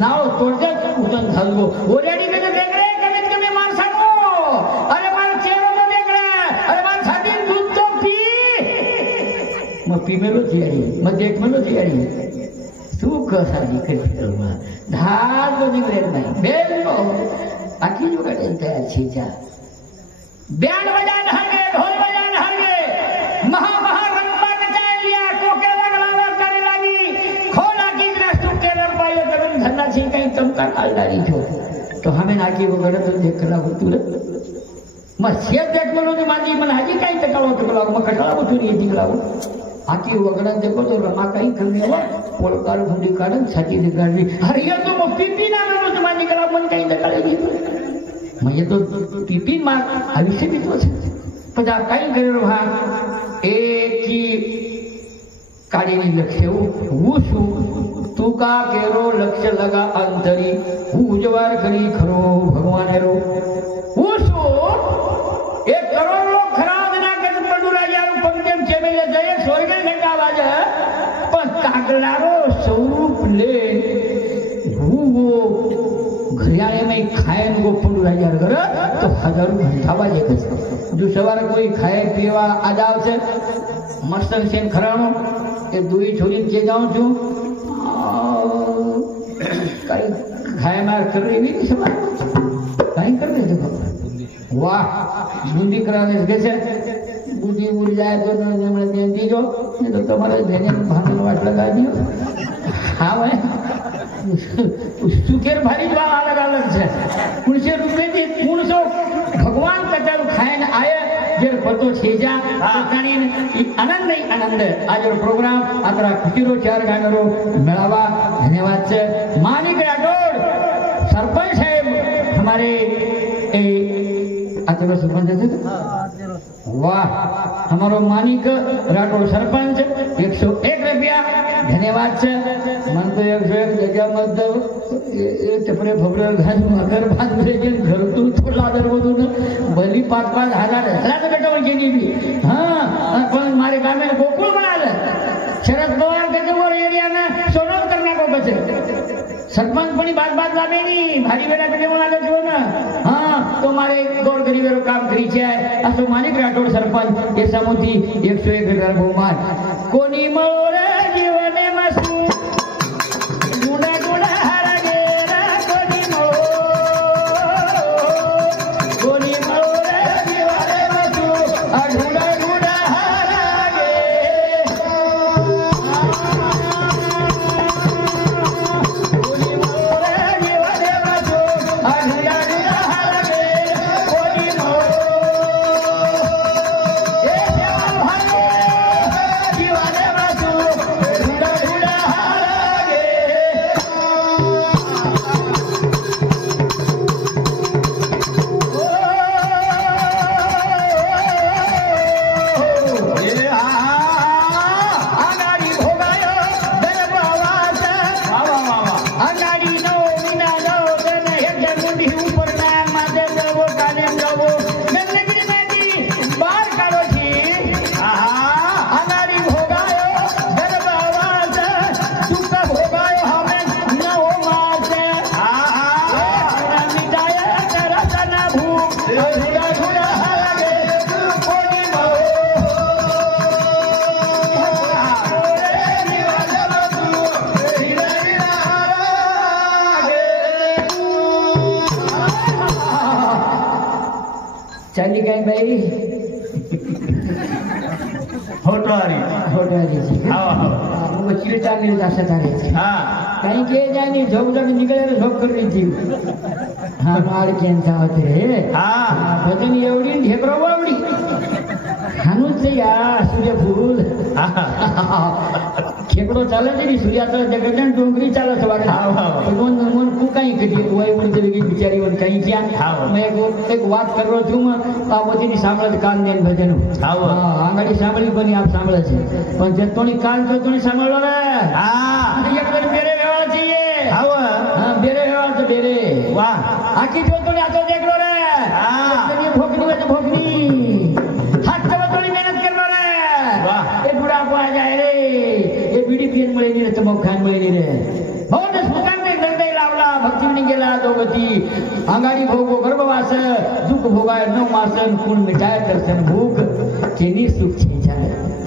नाव तोड़ते उतन झालो ओरेडी में देख रे कमीत कमी माणसानो अरे मार चेहरा तो देख रे अरे मार छाती दूध तो पी म पीमेलो थियारी म देखमेलो थियारी सुख सादी करी करमा धार तो निकले नहीं बेलो आखी जो का तैयार छी जा बैंड बजान हगे ढोल बजान हगे महा महा रंगबा नचाए लिया कोके लगला करे लागी खोला की राष्ट्र के लर पायो कदम धन्ना छी कहीं चमका कालदारी छो तो हमें नाकी वगैरह तो देखला होतु रे म सेब टेक्नोलॉजी मांदी मन हाजी कहीं तकालो तकालो म कटला होतु रे दिखलाओ आकी वगैरह देखो तो रमा कहीं करने वा पोलकार गुंडी काढन छाती दिखाडी अरे ये तो पीपी ना रोज मांदी करा मन कहीं तकालेगी म्हणजे तो पीपी मार आयुष्य भी तो पदा काही करेलो हा एकी काढीने लक्ष्य वूसू तुका केरो लक्ष्य लगा अंतरी उजवार करी खरो भगवान रो वूसू 1 करोड़ लोग खराब ना के पंडुराजा पंकजम चेमेले जय स्वर्गे घंटा वाजे पण कागलारो स्वरूप ले वो घरियाणे में खाए को पंडुराजा घर तो 1000 घंटा वाजे जो सवारे कोई खाए पीवा आजाव से मस्तन सेन खराणो ए दुई छोरी के जाऊं छु कई खाए मार कर रही भी सवार कहीं कर दे देखो वाह बूंदी कराने कैसे बूंदी उड़ जाए तो जमने दे दीजो नहीं तो तुम्हारे देने में भांगन वाट लगा दियो हाँ भाई सुखेर भारी बात अलग है 100 रुपये की 300 भगवान कचर खाएन आए जेर पतो छेजा आकानी आनंद नहीं आनंद आज प्रोग्राम आतरा खुशीरो 4 गाणरो मेळावा धन्यवाद से मानिक राठौड़ सरपंच साहेब हमारे आतरा सरपंच है वाह हमारो मानिक राठौड़ सरपंच 101 रुपया धन्यवाद से मन तो 101 जगह मत दो चपरे फबरे घास मगर बांधले जे घर तू थोडा दर बदून भली 5-5 हजार हला बेटा केली भी हां पण मारे गामे गोकुळ बनाले शरद पवार के जो एरिया में सोनोत करने को बचे सरपंच पणी बात लावे नहीं भारी बेटा के बोलाले जो ना हां तो मारे गोर गरीबेरो काम करी छे असो मानिक राठौड़ सरपंच के समुती 101,000 बहुमान कोनी मोरे जीवने मसू गुणा गुणा जीवाने चाली काय बाई होटवारी चिड़े चाली अशा चालायची काही के जानी झोप जग निघायला झोप करली ती हा माडक्यांचा होते भजन एवढी ढेकरो बावडी हानूच या सूर्यफूल खेकडो चालत तरी सूर्याचं जगत डोंगरी चालत वाटलं मन कु काही कधी वय म्हणजे लगी बिचारीवर काही क्या एक વાત કરો છું આ બધીની સાંભળે કાન ને ભજન આંગળી સાંભળી બની આપ સાંભળે છે પણ જતોની કાન જતોની સાંભળવા રે એક વાર બેરે રહેવા જોઈએ બેરે રહેવા તો બેરે વાહ આખી જોતોની આતો દેખલો રે ભોગની હોય તો ભોગની હાથ જવતોની મહેનત કરવો રે વાહ એ બુઢાપો આ જાય રે એ બીડી પીન મળે નહીં રે ચમક ખાન મળે નહીં રે बहुत सुखांते निर्णय लावला भक्तीने गेला दोगती अंगाडी भोगो गर्भवास दुःख भोगाय न वासन कुण मिटाय दर्शन भूख केनी सुख छे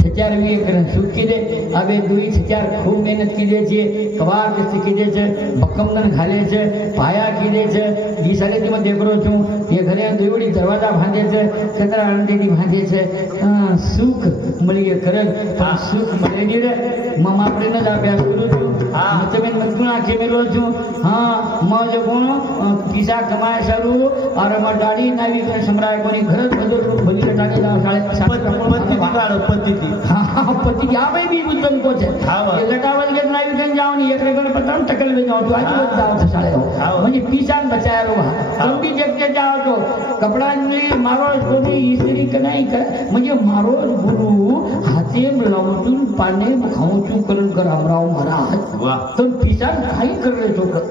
छचार वी करन सुख कीदे अबे दुई छचार खूब मेहनत कीदे छे कवार कष्ट कीदे छे भक्कमदन घाले छे पाया कीदे छे ई सालेती में देखरो छू ये घरे दुईवडी दरवाजा भांधे छे कतरा अंडीनी भांधे छे सुख मळी करन सुख मळे नी रे ममा आपणे न अभ्यास करू छू તમે મજગુણ આખી મેલો છું હા મજ ગુણ પીસા કમાય સારું और અમાર ગાડી નાવી કરે સમરાય કોની ઘર બધો ભલી टाकी जाव शाळे पद्धती हा पद्धती आवे बी उद्दम को छे ये लटावल के नावी कन जाव नी एकरे कोने पता टकल में जाव तो आजी जाव तो शाळे म्हणजे पीसान बचायलो तुम भी देखते जाव तो कपड़ा नी मारो कोनी इस्त्री कनाई कर म्हणजे मारो गुरु हाते लावून पाने खाऊचू करून कर हमराव महाराज तुम पीसान काही करले छोकरा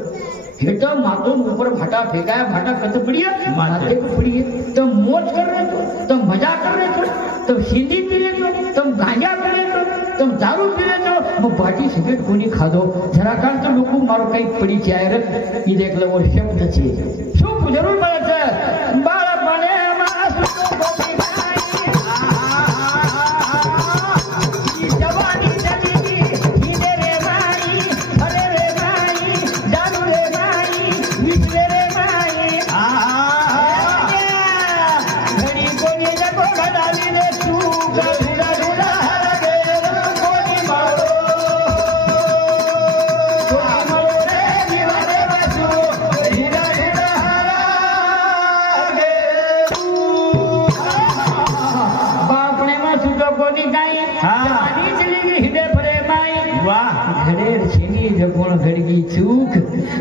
हेटा मातों ऊपर भाटा फेंकाया भाटा कत पड़ी है माथे को पड़ी है तुम मौज कर रहे हो तुम मजा कर रहे हो तुम सिंधी पी रहे हो तुम गांजा पी रहे हो तुम दारू पी रहे हो वो बाटी सिगरेट कोनी खादो जरा काल तो लोग मारो कहीं पड़ी जाए रे ये देख लो वो शब्द छे શું જરૂર પડે છે બાળક મને મારા સુતો ગોપી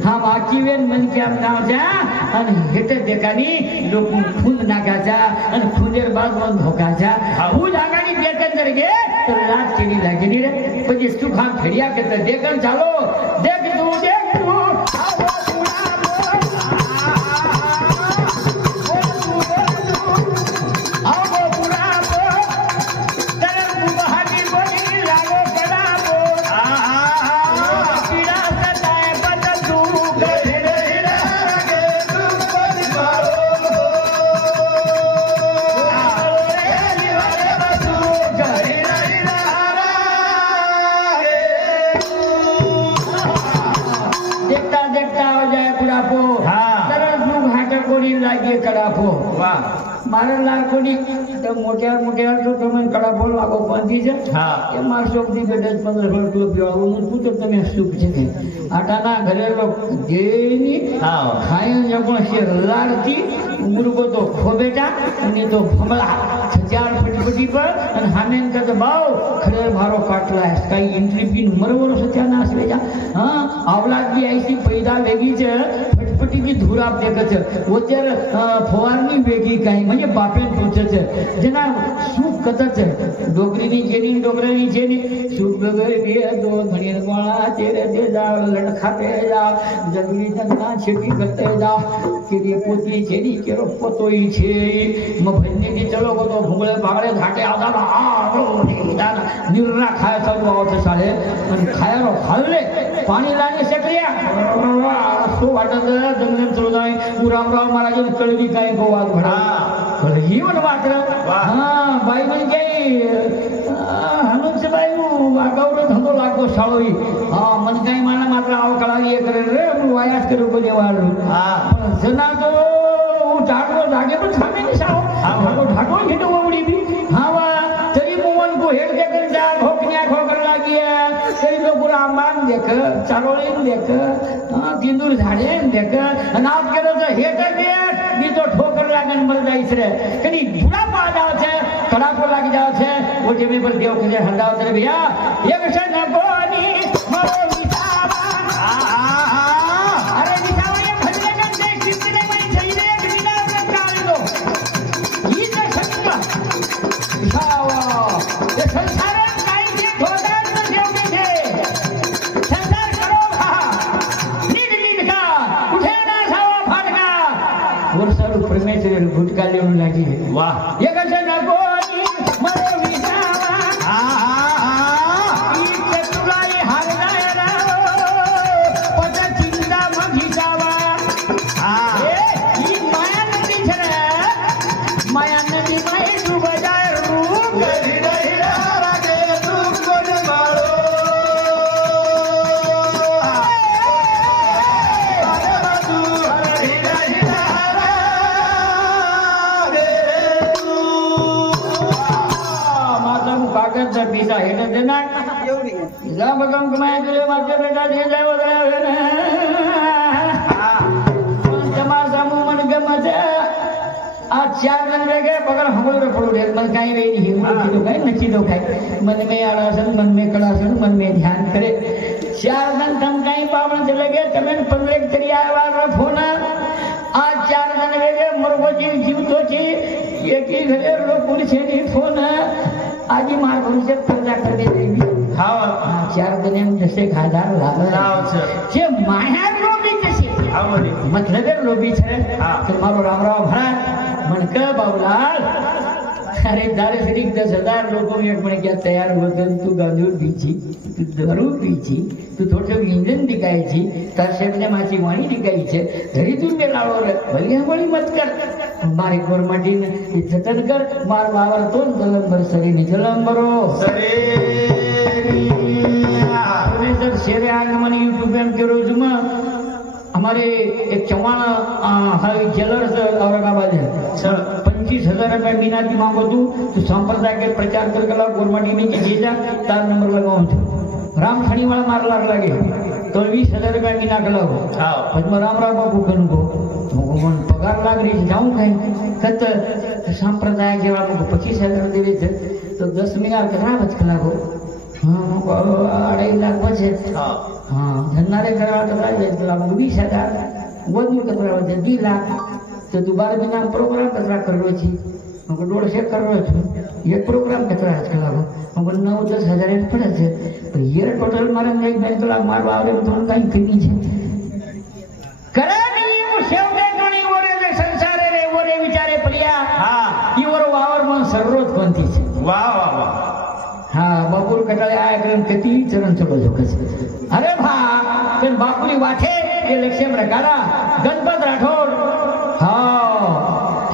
हम आकीवेन मन के आप नाव जा અને હેતે દેખાની લોક ખૂન નાખ્યા છે અને ખૂનેર બાદ મન ભોકા છે હું આગાની દેખન તરકે તો લાત કેની લાગેની રે પછી શું ખામ ફેરિયા કે દેખન ચાલો દેખ તું मारा लाखोनी मोठ्या मोठ्या जो तुम्ही कडापोल लागो बांधी છે એ મારસો દી કે 10-15 કિલો પીવાવું હું પૂછો તમે સુખ છે આટાના ઘરે દેની ખાય જકો છે લાડતી ગુરુકો તો ખોબેટા અને તો ફમલા છચાર પટી પર અને હામેન કે તો બાવ ખરે મારો કાટલા સ્કાઈ એન્ટ્રી પીન મરવરો સત્યાનાશ લે જા હા આવલાદ બી આઈસી पैदा वेगी છે फटफटी की धूर आप देखत છે ओतेर फवारनी वेगी काही म्हणजे बापेन पूछे છે જેના સુખ કત છે ડોગરીની જેની ડોગરાની જેની સુખ વગર બે દો ઘણીર વાળા તેરે દે જાવ લડખાતે જાવ જગલી જગના છેકી કરતે જાવ કે ये पोतली જેની કેરો પોતોઈ છે મભને की चलो को तो भुंगळे भागळे घाटे आवदा आ निरना खाय चालू आवत साले पण खायारो खाल्ले पाणी लाने सेकरिया सो वाटत जंगल चलो जाय उरामराव महाराज कळली काय गोवात भडा कळली वन मात्र हां बाई म्हण काय हनुच बाई वागावरो धंदो लागो शाळोई हां मन काय माना मात्र आव कळाली करे रे वायास करू को देवाळ हां जना तो टाळो जागे पण थांबे नाही शाळो खिंड उडी भी हवा तरी मोहन को हेड के जा भोकन्या खोकर लागी तरी तो पुरा आंबान देख चारोळीन देख तिंदूर झाडेन देख आणि आप केलं तर हे तर दे मी तो ठोकर लागन मर जाईस रे कनी बुढ़ा पा जाव छे कड़ा को लागी जाव छे वो जेमे पर देव के हंडाव छे भैया एक क्षण कोनी मरो विसावा अरे विसावा ये भजन कर दे कितने में चाहिए एक बिना प्रकार लो ये तो सत्य विसावा ये संसार काय के धोदा न देव के छे संसार करो भा नीड नीड का उठे ना सावा फाटका वर्षारू परमेश्वर गुटका लेवन लागी वाह एक क्षण कोनी मरो विसावा बीजा हेड देना जा बगम कमाए तुझे माते बेटा दे जाए वगैरह जमा समूह मन गमत आज 4 दिन रह गए बगल हमको रे पड़ो रे मन काई वे नहीं हिम्मत तो काई नची दो खाई मन में आरासन मन में कड़ासन मन में ध्यान करे 4 दिन तम काई पावन चले गए तमे 15 तरिया वाला फोन आज 4 दिन रह गए मरबो जीव तो छी एक ही घरे रो पुलिस ने फोन आजी मार भविष्य प्रजा कर दे देवी हां 4 दिन जैसे खादार लाव छे माया लोभी जैसे मतलब लोभी छे तो मारो राम राम भरा मन के बाबूलाल अरे दारे से 10,000 लोगों एक बन गया तैयार होते तू गांधी पीछी तू दारू पीछी तू थोड़े इंजन दिखाई छी तार शेठ ने माची वाणी दिखाई छे धरी तू में लाड़ो रे भली हमारी मत कर मारी गोरमाटी ने जतन कर मार वावर तो जलंबर सरी ने जलंबरो सरे परमेश्वर शेरे आगमन यूट्यूब पे के रोज में हमारे एक चौहान हाई ज्वेलर्स औरंगाबाद है 25,000 रुपया बिना की मांगो तू संप्रदाय के प्रचार कर कला गोरमाटी ने के जा तार नंबर लगाऊं छू राम खणी वाला मार लाग लागे तो 20,000 रुपया बिना कला हो पद्म राम राम बाबू कनको भगवान पगार लाग रही जाऊं कहीं कत संप्रदाय जेवा को 25,000 देवे छे तो 10 महीना करा बच कला हो हां 2.5 लाख बचे हां धन्नारे करवा तो लागे कला 20,000 વધુ કતરા વધે 2 લાખ તો તું 12 મહિના પ્રોગ્રામ કતરા કરવો છે હું 1.5 કરવો છું એક પ્રોગ્રામ કતરા જ કલાવો હું 9-10 હજાર પડે છે તો યર ટોટલ મારે એક બેંક લાખ મારવા આવે તો કઈ કમી છે કરે નહીં હું સેવકે ગણી ઓરે જે સંસારે રે ઓરે વિચારે પ્રિયા હા ઈવરો વાવર માં સરોજ કોંતી છે વાહ વાહ વાહ हाँ बापुर कटाळे आया करून किती चरण चढो झोकस अरे भा पण बापुरी वाठे हे लक्ष्यम रकारा गणपत राठोड हाँ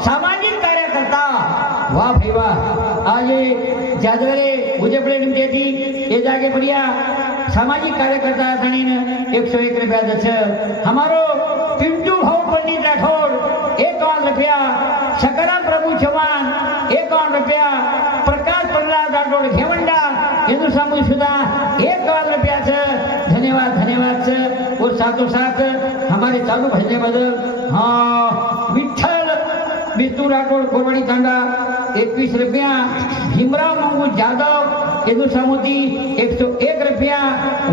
सामाजिक कार्यकर्ता वाह भाई वाह आज जाजवरे उजपड़े निमते थी ये जाके बढ़िया सामाजिक कार्यकर्ता गणीन 101 रुपया दछ हमारो पिंटू भाऊ पंडित राठोड 51 रुपया शकराम प्रभु चौहान 51 रुपया प्रकाश प्रहलाद राठोड घेवंडा हिंदू समूह सुधा 51 रुपया छे धन्यवाद धन्यवाद छे और साथों साथ हमारे चालू भजने बदल हाँ विठल बिस्तू राठोड कोरवाड़ी तांडा 21 रुपया भीमराव मंगू जादव हिंदू समूह 101 रुपया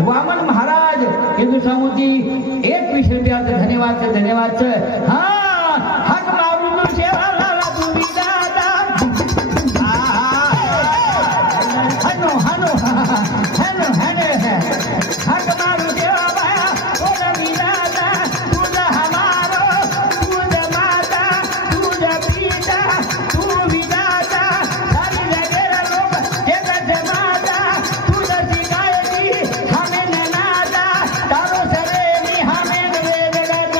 वामन महाराज हिंदू समूह 21 रुपया धन्यवाद छे हाँ हक मारू तो सेवा लाला तू दादा हनो हनो हनो हने हक मारू देवा बाया ओला विदादा तू हमारो तू माता तू पिता तू विदाता सारी जगह लोग जगत माता तू शिकायती हमें नादा तारो सरे नी हमें वे जगत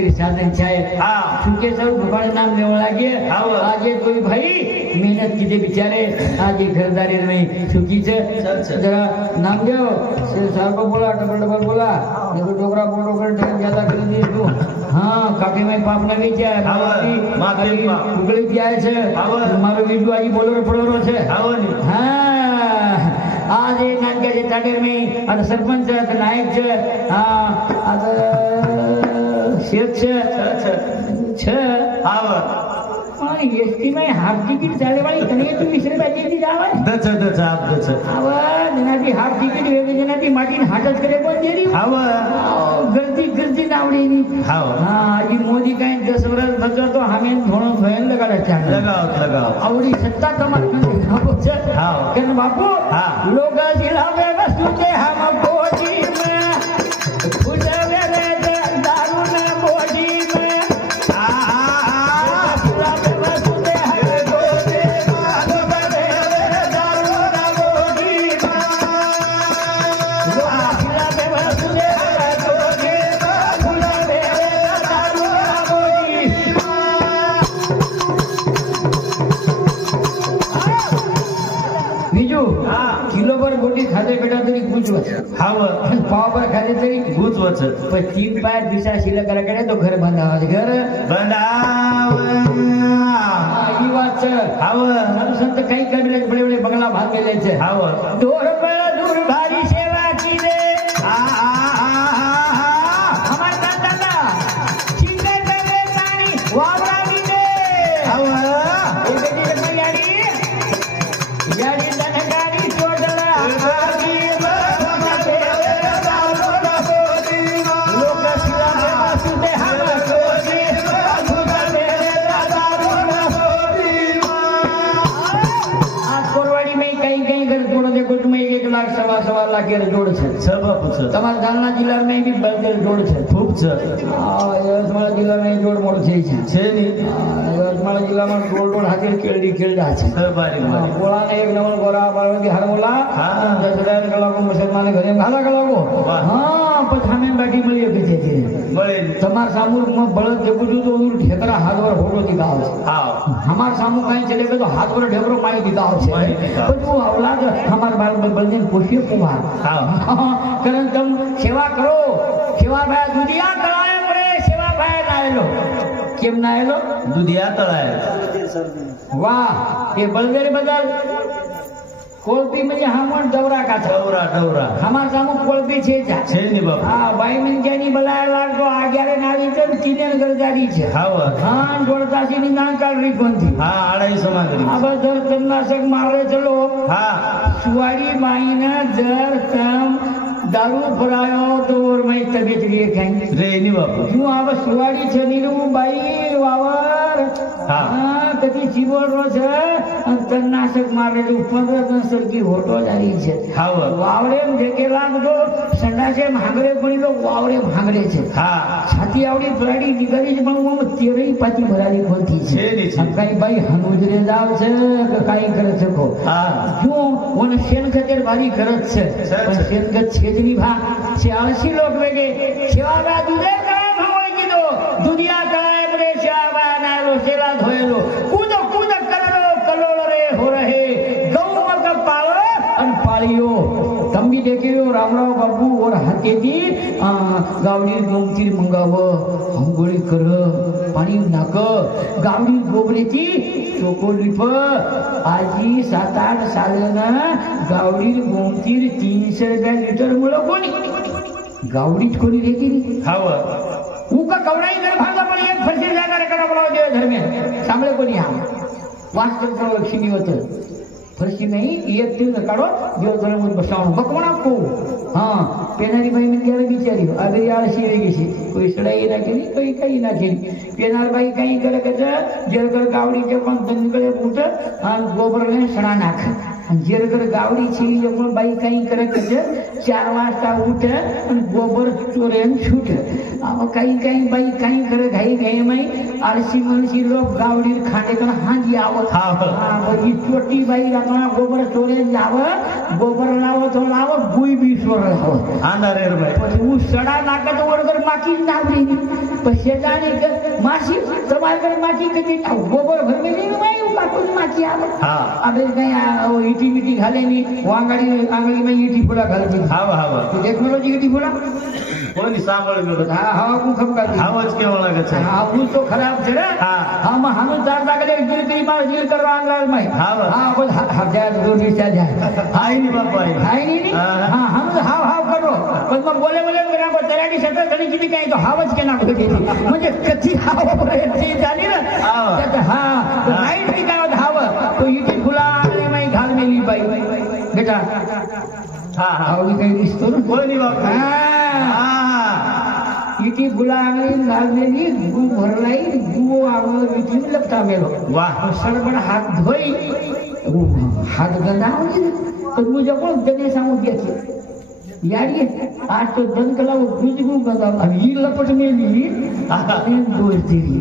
કરી સાધન સાહેબ ચૂકે સૌ ભગવાન નામ લેવા લાગે આજે કોઈ ભાઈ મહેનત કીધે બિચારે આજે ઘરદારી નહીં ચૂકી છે જરા નામ દેવ સારકો બોલા ડબલ બોલા देखो डोकरा बोलो कर टाइम ज्यादा कर दी तू हां काफी में पाप लगी जाए माफी उगली जाए છે મારો વિડિયો આજી બોલો પડોરો છે હા આજે નાનકે જે તાડેર में અને સરપંચ છે નાયક છે હા આ શેઠ છે પણ એસટી માં હાફ ટિકિટ ચાલે વાળી તને તું વિસરે બાજી દી જાવે દચ આવા જનાથી હાફ ટિકિટ વેગે જનાથી માટીને હાથ જ કરે પણ દેરી આવા ગરદી નાવડીની હા આજી મોદી કાઈ 10 વર્ષ બચો તો હમે થોડો ભયન લગાડે છે લગાવ આવડી સત્તા તમાર નથી આપો છે હા કે બાપુ લોગ જિલાવે વસ્તુ કે હમ કોજી में खुजवे रे दारू ने बोजी में किलो पर गोटी खाते बेटा तरी गुजवत पाव पर खाते तरी गुजवत पर 3 पाय दिशा शिला करा करे तो घर બંધાવ घर બંધાવ ई बात છે સાધુ સંત કઈ કરે બડે બડે બગલા ભાગેલે છે દોર પર દૂર ભારી સેવા કી રે હમાર દાદા ચીને કરે પાણી વાવરાવી દે એ બેટી ને યાડી તને ગાડી છોડલા આગી सवा लाख जोड़ है તમારા જાલના જિલ્લામાં બી બલદેવ જોડ છે ખૂબ છે યવતમાળ જિલ્લામાં જોડ મોડ છે ની યવતમાળ જિલ્લામાં જોડ હાજર કેળડા છે પોળાને એક નંબર ગોરા પાર્વતી હરમોલા જસડાન કલાકો મુસલમાન ઘરે ગાલા કલાકો હા પછી અમે બાકી મળીએ કે છે મળે તમાર સામુમાં બળદ જગુ તો ઢેકરા હાથવર હોડો દીધા છે હા हमार सामू कहीं चले गए तो हाथ पर ढेबरो मारी दीदा है तो तू औलाद हमार बाल बलदेव पोषियो कुमार कारण तुम सेवा करो सेवा भाई दुनिया तळाए पड़े सेवा भाई नायलो केम नायलो दुनिया तळाए वाह ये बलदेव बदल कोलपी म्हणजे हमर डवरा का डवरा हमार सामू कोलपी छे ની બાપ હા ભાઈ મને કેની બલાય લાગતો આગયારે નાવી તો કિનેન ગરજારી છે હા જોડતાસી ની ના કાઢી કોનથી હા આડાઈ સમાગરી આ બદર તન્નાશક મારે ચલો હા સુવાડી માઈના જર તમ दारू भरायो तो और मैं तबीयत लिए कहीं रे नहीं बापू क्यों आव सुवाड़ी છે નીરુ બાઈ વાવર હા કદી જીવોર રો છે અંતરનાશક મારે તો 15 સરકી હોટો જારી છે વાવરે દેકે લાગતો સંડાસે ભાગરે પડી તો વાવરે ભાગરે છે હા છાતી આવડી ફરાડી દીકરી જ પણ હું તેરેય પાછી ભરાડી ખોલતી છે કઈ ભાઈ હનુજરે જાવ છે કે કાઈ કરે છે કો હા જો ઓને શેન ખતર ભારી કરત છે પણ શેન ગત છે भा से आलसी लोग वेगे सेवा दुदे काम होई कीधो दुनिया काए बड़े सेवा नालो सेवा धोयलो कूद कूद करलो कलोल रे हो रहे गौ मग पालो अन पालियो तंबी देखियो रामराव बाबू और हतेती गावडी गोमतीर मंगाव अंगोळी कर पाणी नाक गावडी गोबरेची चोकोलीप आजी 7-8 सालना गावडी गोमतीर 300 रुपया लीटर मुळे कोणी गावडीच कोणी देती हाव उका कवडाई घर भागा पण एक फरशी जागा रेकडा बोलाव दे धर्मे सांभळे कोणी हा वास्तव करो लक्ष्मी होत फरशी नहीं एक दिन काढो देव धर्म बसावणं बकवणा को हां पेनारी बाई में गेले बिचारी अबे आळशी वेगी सी कोई सडाई ना केली कोई काही ना केली पेनार बाई काही करे के जेरकर गावडी के पण दंगळे उठ आणि गोबरने सडा नाख जेरकर गावडी छी पण बाई काही करे के 4 वाजता उठ आणि गोबर चोरेन छूट आम काही काही बाई काही करे घाई एम आळशी मळशी लोक गावडी खांडेकर हांजी आवत छोटी बाई आता गोबर चोरे जावं गोबर लावत लावत गुई बी सोर लावत ऊस सडा नाकत वरगर माकी नावली शेजारी मासी તમારે માટી કદી ગોબર ભરમેલી નઈ કાકું માટી આવે આપણે કઈ ઈટી મીટી ખાલે ની વાંગડી આંગળી માં ઈટી ફોડા ખાલે હા ટેકનોલોજી ઈટી ફોડા कोणी सांभाळलं हा हवा खूप खपकाती आवाज केवळ लागत हा ऊस तो खराब છે ને હા માં હાનો ચાર દાગલે ગીર કરી માં ગીર કરવા આંગળાલ માં હા બોલ હા જાય દોડી જા જાય हाय नी बापा हाय नी હા હમ હાવ હાવ કરો પણ મગ બોલે બોલે કરા કો તરાડી સતર ધણી કીધી કાઈ તો હાવજ કે ના કીધી म्हणजे कच्ची हाव ती झाली ना हा नाईट की काय हाव तो इथे फुला में घाल मेली बाई बेटा हा हा काही दिसतो ना कोणी बापा इथे फुला आंगळी घाल मेली गु भरलाई गु आंगळ इथे लपटा मेलो वाह सडबड हात धोई हात गंधावली पण मुझे कोण जने सांगू द्यायचे यारी आज तो दन कला वो गुजगु गदा अब ये लपट में ली दोष दिली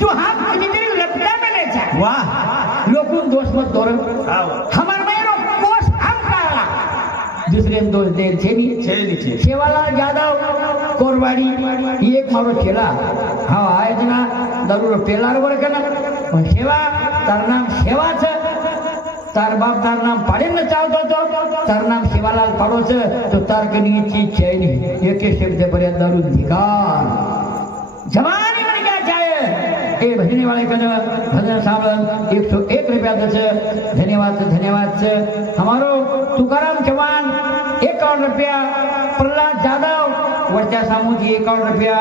जो हाथ कभी तेरी लपटा में ले जा वाह लोगों दोष मत दोर हमार मेरो कोस हम काला दूसरे दोष दे छेनी शेवालाल जाधव कोरवाड़ी एक मारो छेला हाँ आए जना दरूर पेलार वर कना सेवा तार नाम सेवा छ तार बाप तार नाम पाड़े न चाहतो तो तार नाम शिवालाल पाड़ो छे तो तार कनी चीज छे नहीं एक शब्द पर दारू धिकार जवानी मन क्या चाहे ए भजने वाले कन भजन सावन 101 रुपया दे धन्यवाद से हमारो तुकाराम चौहान 51 रुपया प्रहलाद जाधव वर्चा सामू जी 51 रुपया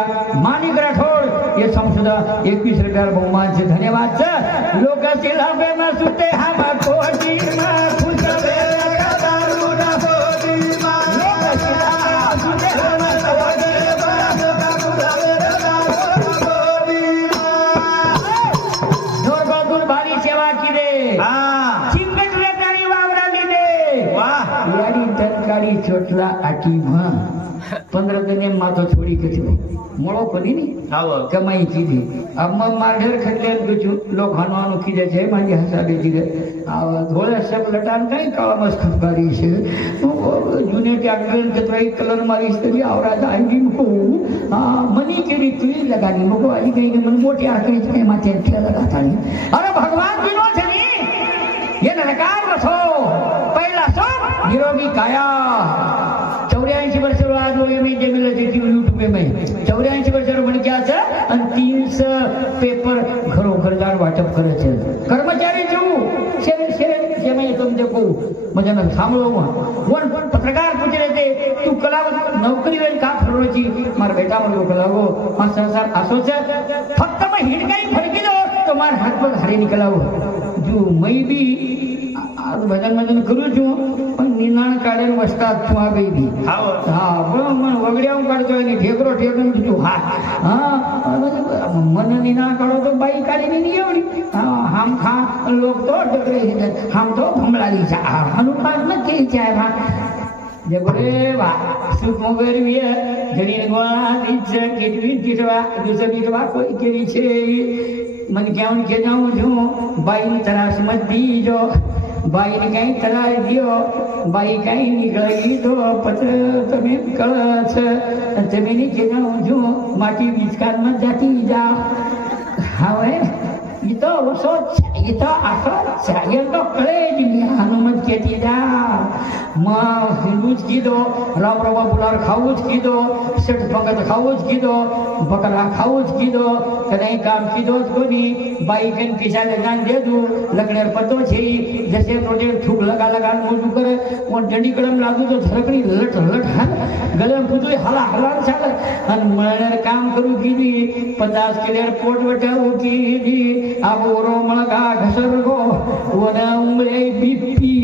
मानिक राठौड़ ये समसुदा 21 रुपया बहुमान से धन्यवाद से लोग सिलाबे में सुते हम कोटी में खुश वे दारू ना होदी मां लोग सिलाबे सुते हम कोटी में होदी मां जोर बाबुल भारी सेवा की दे हां चिंगट रे प्यारी वावरा लीले वाह यारी तनकाड़ी चोटला आटी मां 15 दिन मातो छोड़ी कछु मोड़ो कोनी नी कमाई कीधी अब मैं मार्डर खटले गुजु लोग हनवानु कीधे छे मांजी हसाबे कीधे आ धोळे सब लटान कई काळमस खपकारी छे जूने के अग्रन कतराई कलर मारी तरी आवरा दांगी को मनी के रीति लगानी मको आली कई मन मोटी आकरी छे माथे ठे लगातानी अरे भगवान दिनो छे नी ये नरकार बसो पहला सो निरोगी काया 84 वर्ष आज में जमील यूट्यूब में 84 वर्ष म्हण क्या છે અને 300 पेपर घरो घरदार वाटप करे છે कर्मचारी जो से मैं तुमसे को मजा न सांभळो वन पत्रकार पूछ रहे थे तू कला नौकरी वेळ का फरवची मार बेटा म्हणलो कलागो हा संसार असो છે फक्त मैं हिडकाई फरकी दो तो मार हाथ पर हारे निकलाओ जो मैं भी भजन करू છું પણ નિનાણ કાઢે વસતા છું આ ગઈ દી હા પણ મને વગડ્યા કાઢતો એની ઠેકરો છું હા મને નિનાણ કાઢો તો બાઈ કાઢીને નહીં આવડી हम खा लोग तो डगरे हम तो भमलाली चा हनुमान न के चाहे भा जे बोले वा सुख मगर भी है घड़ी गोळा इज्ज केटवी किटवा दुसरी किटवा कोई केरी छे मन क्यावन के जाऊं जो बाई तरास मत दीजो बाई ने कहीं तरा दियो बाई कहीं निकली तो पत्र तमे कळछ तमे ने के जाऊं जो माटी बीचकान में जाती जा have itu usut itu asal saya to kale di Hanuman ketida ma hinduj kido ram rama bular khauj kido set bhagat khauj kido bakara khauj kido kadai काम kido कोनी बाई कन पिछा जान दे दू लगनेर पतो छे जैसे रोटे थूक लगा मोजू करे वो डंडी कलम लागू तो झरकड़ी लट हा गले में पुतली हला चाल अन मळनेर काम करू कीदी 50 किलो पोट वटाऊ कीदी अब ओरो मळगा घसरगो वना उंगळे बीपी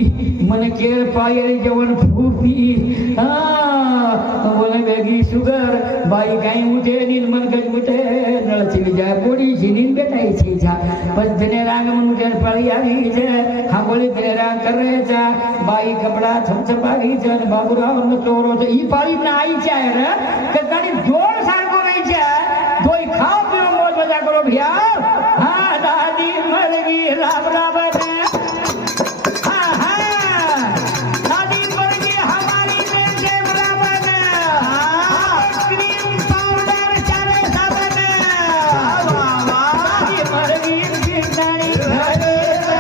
मन केर पायर जवन फूपी वना बेगी शुगर बाई काई उठे नीन मन गज उठे नळ चली जाय बोडी जिनीन बेटाई छी जा पर जने रांग मन उठे पड़ी आई जे हम बोली तेरा करे जा बाई कपड़ा छपछपाई जन बाबूराव न चोरो तो ई पाली ना आई जाय रे कदानी जोर सारको रही जा दोई खाओ पियो मोज मजा करो भैया हाँ दादी मर गई राम राम हाँ हाँ दादी मर गई हमारी देव रावण क्रीम पाउडर चारे साबन दादी मर गई गिरदारी